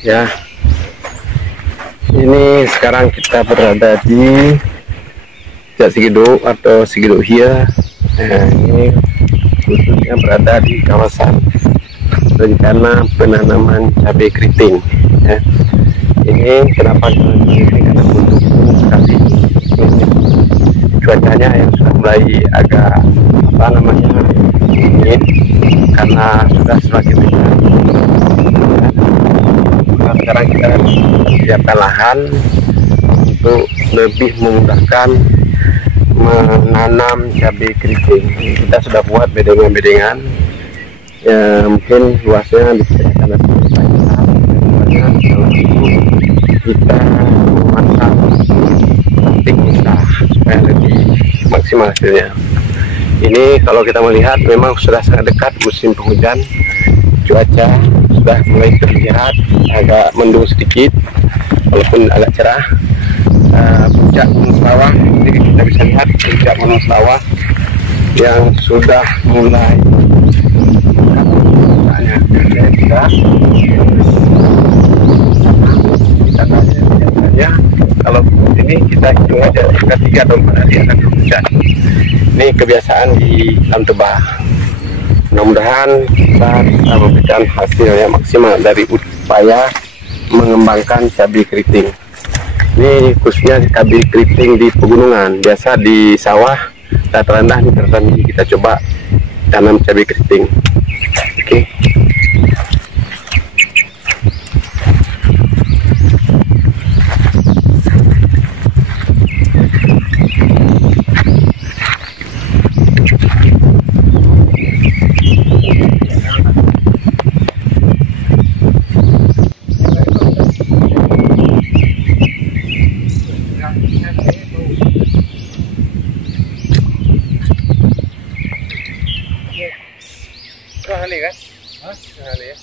Ya, ini sekarang kita berada di Sigeduk atau Sigeduk Hiya. Nah, ini khususnya berada di kawasan rencana penanaman cabai keriting. Ya. Ini kenapa ini karena mendukung sekali cuacanya yang sudah mulai agak dingin karena sudah semakin dekat. Nah, sekarang kita siapkan lahan untuk lebih memudahkan menanam cabai keriting. Kita sudah buat bedengan-bedengan, ya mungkin luasnya diperkirakan kita memasang plastik basah supaya lebih maksimal hasilnya. Ini kalau kita melihat memang sudah sangat dekat musim penghujan, cuaca sudah mulai terlihat agak mendung sedikit walaupun agak cerah. Puncak Gunung Selawah, jadi kita bisa lihat puncak Gunung Selawah yang sudah mulai kita biasanya kalau ini kita hitung aja jika 3 atau 4 hari akan berhujan. Ini kebiasaan di Lam Tebah. Mudah-mudahan kita bisa memberikan hasil yang maksimal dari upaya mengembangkan cabai keriting. Ini khususnya cabai keriting di pegunungan. Biasa di sawah dataran rendah, di dataran tinggi kita coba tanam cabai keriting. Oke. Sekali kan? Hah? Sekali ya?